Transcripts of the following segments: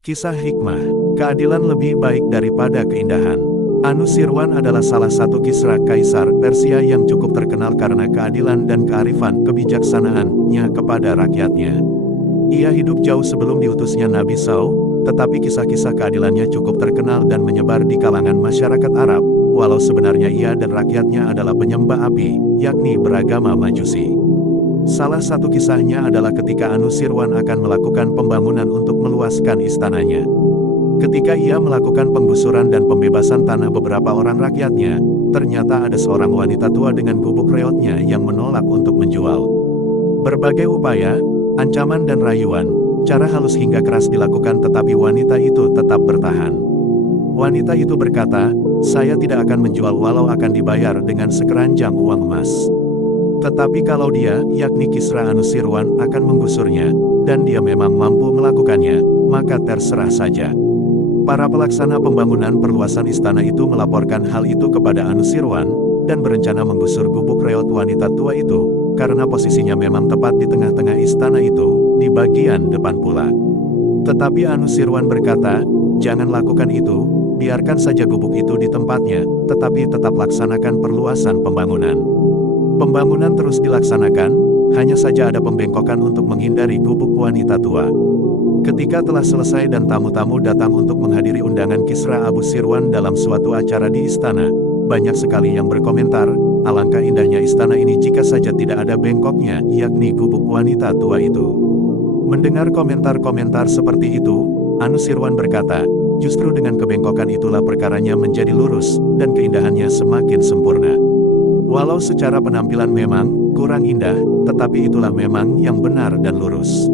Kisah hikmah, keadilan lebih baik daripada keindahan. Anusirwan adalah salah satu Kisra Kaisar Persia yang cukup terkenal karena keadilan dan kearifan kebijaksanaannya kepada rakyatnya. Ia hidup jauh sebelum diutusnya Nabi SAW, tetapi kisah-kisah keadilannya cukup terkenal dan menyebar di kalangan masyarakat Arab, walau sebenarnya ia dan rakyatnya adalah penyembah api, yakni beragama Majusi. Salah satu kisahnya adalah ketika Anusirwan akan melakukan pembangunan untuk meluaskan istananya. Ketika ia melakukan penggusuran dan pembebasan tanah beberapa orang rakyatnya, ternyata ada seorang wanita tua dengan gubuk reotnya yang menolak untuk menjual. Berbagai upaya, ancaman dan rayuan, cara halus hingga keras dilakukan tetapi wanita itu tetap bertahan. Wanita itu berkata, "Saya tidak akan menjual walau akan dibayar dengan sekeranjang uang emas. Tetapi kalau dia, yakni Kisra Anusirwan, akan menggusurnya, dan dia memang mampu melakukannya, maka terserah saja." Para pelaksana pembangunan perluasan istana itu melaporkan hal itu kepada Anusirwan, dan berencana menggusur gubuk reot wanita tua itu, karena posisinya memang tepat di tengah-tengah istana itu, di bagian depan pula. Tetapi Anusirwan berkata, "Jangan lakukan itu, biarkan saja gubuk itu di tempatnya, tetapi tetap laksanakan perluasan pembangunan." Pembangunan terus dilaksanakan, hanya saja ada pembengkokan untuk menghindari gubuk wanita tua. Ketika telah selesai dan tamu-tamu datang untuk menghadiri undangan Kisra Abu Sirwan dalam suatu acara di istana, banyak sekali yang berkomentar, alangkah indahnya istana ini jika saja tidak ada bengkoknya, yakni gubuk wanita tua itu. Mendengar komentar-komentar seperti itu, Anusirwan berkata, justru dengan kebengkokan itulah perkaranya menjadi lurus, dan keindahannya semakin sempurna. Walau secara penampilan memang kurang indah, tetapi itulah memang yang benar dan lurus.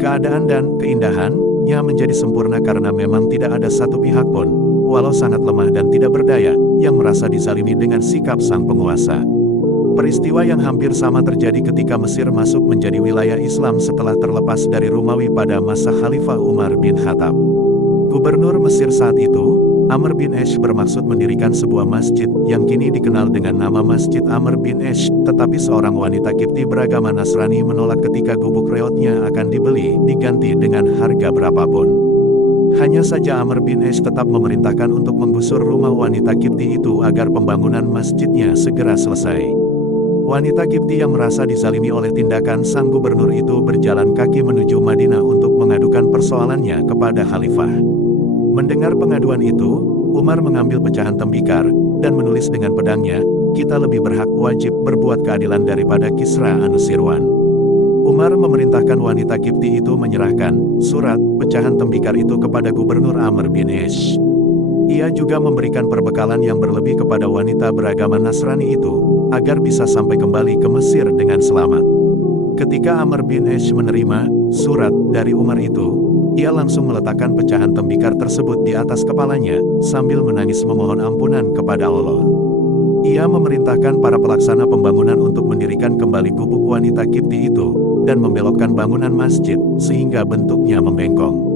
Keadaan dan keindahannya menjadi sempurna karena memang tidak ada satu pihak pun, walau sangat lemah dan tidak berdaya, yang merasa dizalimi dengan sikap sang penguasa. Peristiwa yang hampir sama terjadi ketika Mesir masuk menjadi wilayah Islam setelah terlepas dari Romawi pada masa Khalifah Umar bin Khattab. Gubernur Mesir saat itu, Amr bin Esh, bermaksud mendirikan sebuah masjid yang kini dikenal dengan nama Masjid Amr bin Esh, tetapi seorang wanita Kipti beragama Nasrani menolak ketika gubuk reotnya akan dibeli diganti dengan harga berapapun. Hanya saja Amr bin Esh tetap memerintahkan untuk menggusur rumah wanita Kipti itu agar pembangunan masjidnya segera selesai. Wanita Kipti yang merasa dizalimi oleh tindakan sang gubernur itu berjalan kaki menuju Madinah untuk mengadukan persoalannya kepada Khalifah. Mendengar pengaduan itu, Umar mengambil pecahan tembikar, dan menulis dengan pedangnya, "Kita lebih berhak wajib berbuat keadilan daripada Kisra Anusirwan." Umar memerintahkan wanita Kipti itu menyerahkan surat pecahan tembikar itu kepada Gubernur Amr bin Esh. Ia juga memberikan perbekalan yang berlebih kepada wanita beragama Nasrani itu, agar bisa sampai kembali ke Mesir dengan selamat. Ketika Amr bin Esh menerima surat dari Umar itu, ia langsung meletakkan pecahan tembikar tersebut di atas kepalanya, sambil menangis memohon ampunan kepada Allah. Ia memerintahkan para pelaksana pembangunan untuk mendirikan kembali gubuk wanita Kipti itu, dan membelokkan bangunan masjid, sehingga bentuknya membengkong.